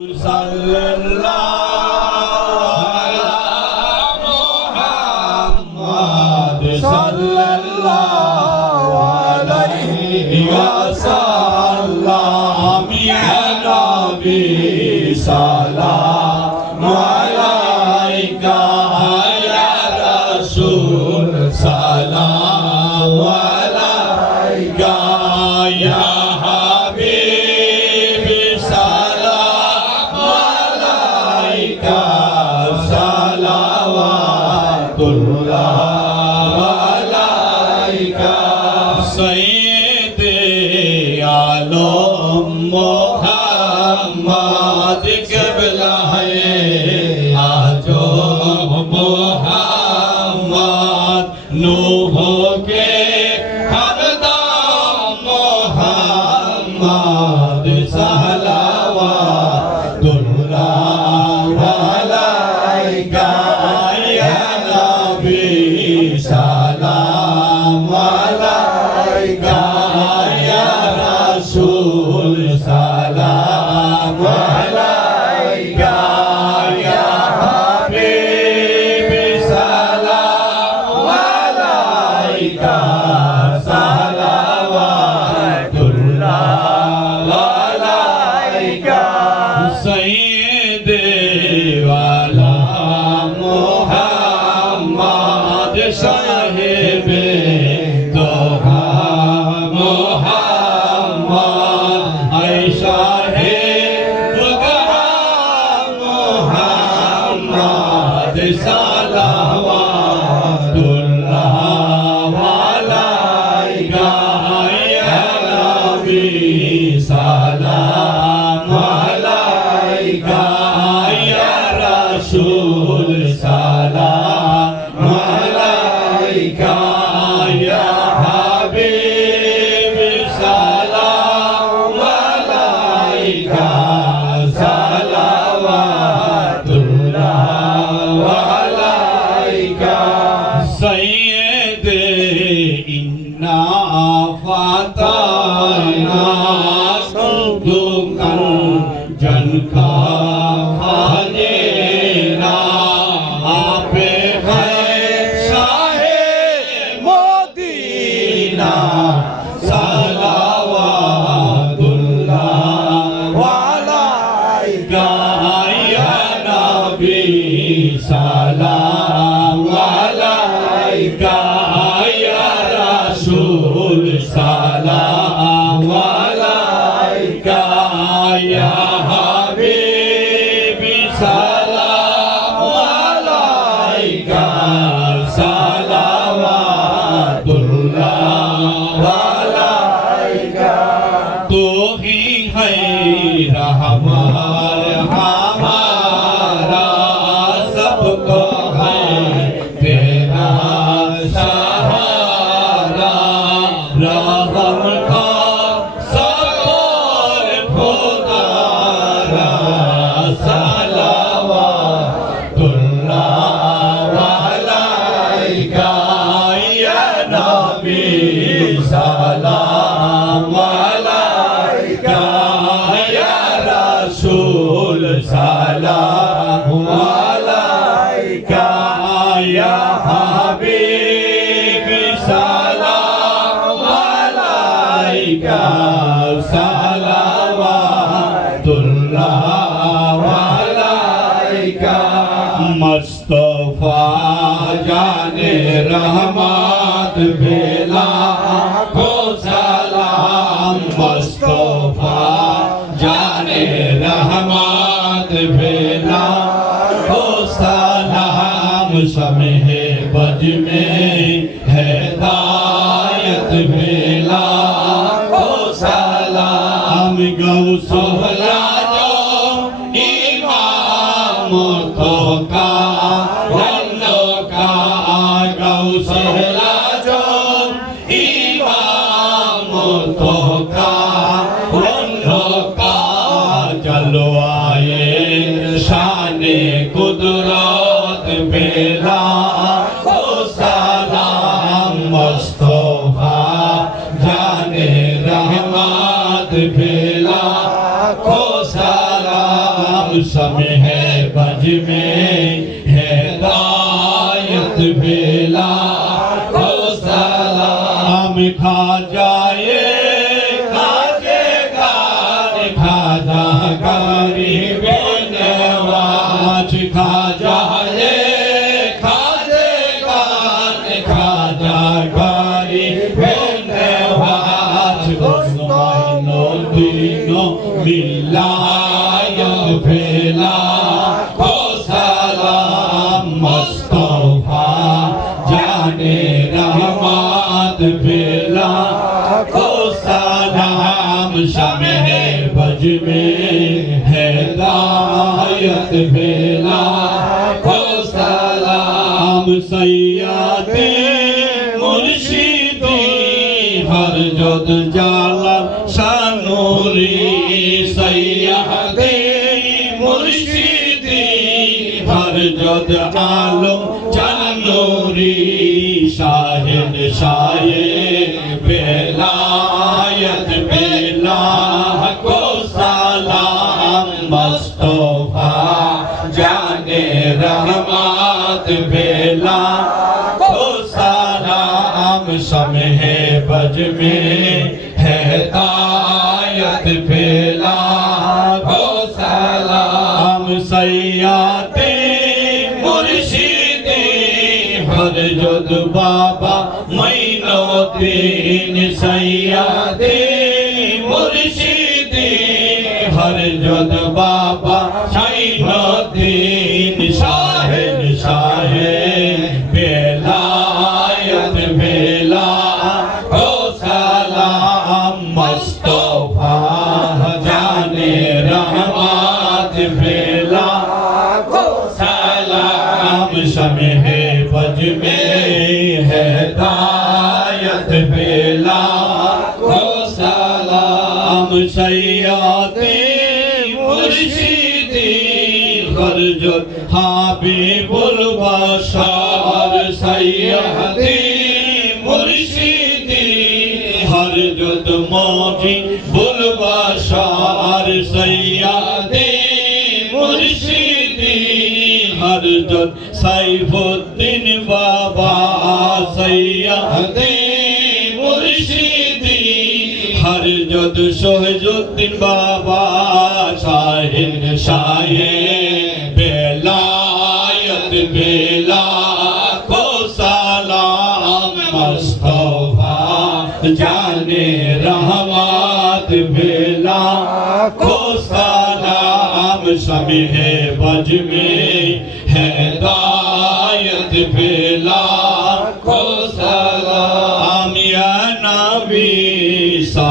Sallallahu ala Muhammad sallallahu alayhi wa sallam ya Nabi salam alayka ya Rasul salam alayka ya Mohammad क़िबला है आजो मोहम्मद नूह के हमदम मोहम्मद सलवातुल्लाह अलैका या नबी सलाम अलैका या रसूल सलाम अलैका या हबीब सलाम अलैका सलवातुल्लाह अलैका सय्यद वाला मुहम्मद साहिबे सलवातुल्लाह अलैका या नबी सलाम अलैका या रसूल सलाम अलैका या हबीब सलाम अलैका सय्यद इन्ना फ़ताना दुकान जनका खानेना आप है शाहे मोदीना सलवातुल्लाह अलैका या नबी सलाम अलैका या रसूल सलाम अलैका या हबीब सलाम अलैका सलवातुल्लाह अलैका तू ही है रहमान हमारा सबको है तेरा सहारा रहम का सकोर पुकारा सलवातुल्लाह अलैका या नबी सलाम अलैका या रसूल सलाम अलैका या हबीब सलाम अलैका सलवातुल्लाह अलैका मुस्तफा जाने रहमत भेला को सलाम मुस्तफा जाने रहमत भेला को सलाम समहे बज में हिदायत भेला को सलाम गौसुला जो इमाम तो का जन्नो का गौसुला जो इमाम तो का जन्नो का चलो आए शाने कुदरत बेला को सलाम मुस्तफा जाने रहमत भेला को सलाम समय है बज में हिदायत बेला को सलाम खा जाए खाजे खाजा गरीब नवाज खा जाए खाजे खाजा गरीब नवाज दिनो मिलायत भेला को सलाम मुस्तफा जाने रहमत भेला को सलाम शमे बज में हिदायत भेला को सलाम सैयदे मुर्शिदी हर जद जाला शानूरी सैयदे मुर्शिदी हर जद आलम चानूरी शाहिद शाये बेलायत बेला को सलाम मुस्तफा जाने रहमत बेला को सलाम समय बज में हिदायत बेला को सलाम सैयदे मुर्शिदी हर जद बाबा मोइनुद्दीन सैयदे मुर्शिदी हर जद बाबा शाहिनुद्दीन शाहिद शाहे बेलायत बेला को सलाम मुस्तफा जाने रहमत बेला को सलाम शमे बज में हिदायत बेला को सलाम सैयदे मुर्शिदी हर जद हबीबुल बशर सैयदे मुर्शिदी हर जद मुजीबुल बशर सैयदे मुर्शिदी हर जद सैफुद्दीन बाबा सैयदे मुर्शिदी हर जद सोहजुद्दीन बाबा शाहिद शाये बेलायत बेला को सलाम मुस्तफा जाने रहमत बेला को सलाम समय बज में हिदायत बेला को सलाम या नबी सा